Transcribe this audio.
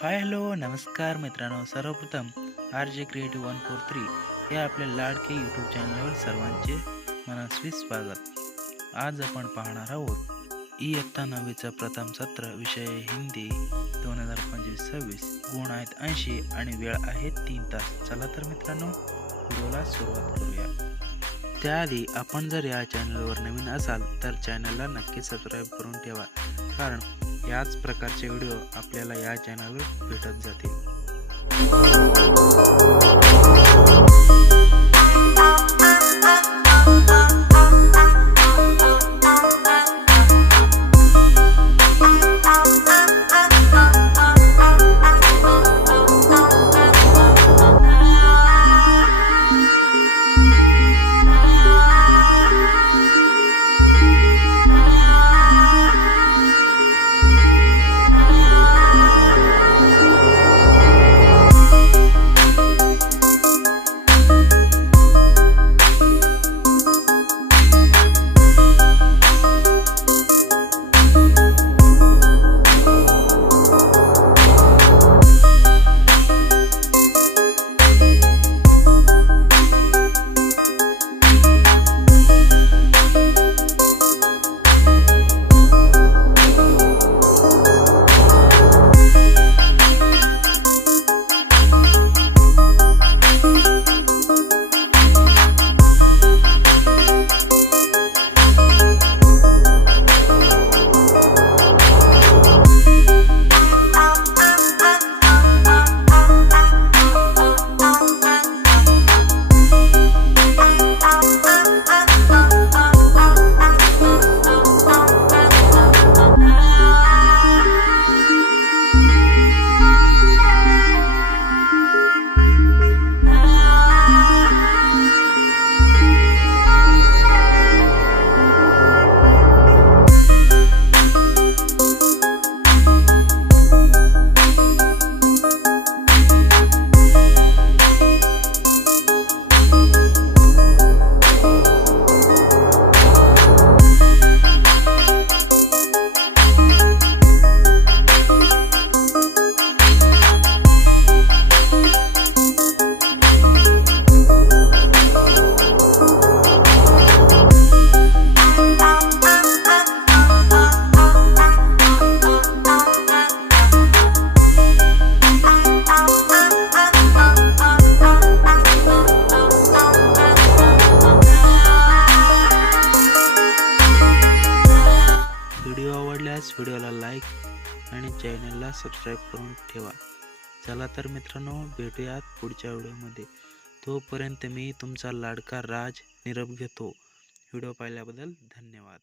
Hi hello नमस्कार मित्रांनो, सर्वप्रथम आर जे क्रिएटिव्ह 143 हे आपल्या लाडके यूट्यूब चॅनलवर सर्वांचे मनस्वी स्वागत. आज आपण पाहणार आहोत इयत्ता 9वीचा प्रथम सत्र, विषय हिंदी 2025-26. गुण आहेत 80 आणि वेळ आहे 3 तास. चला तर मित्रांनो, व्हिडिओला सुरुवात करूया. त्याआधी आपण जर या चॅनलवर नवीन असाल तर चॅनलला नक्की सबस्क्राईब करून ठेवा, कारण याच प्रकारचे व्हिडिओ आपल्याला या चॅनलवर भेटत जातील. व्हिडिओ आवडल्यास व्हिडिओला लाईक आणि चॅनलला सबस्क्राईब करून ठेवा. चला तर मित्रांनो, भेटूयात पुढच्या व्हिडिओमध्ये. तोपर्यंत मी तुमचा लाडका राज निरोप घेतो. व्हिडिओ पाहिल्याबद्दल धन्यवाद.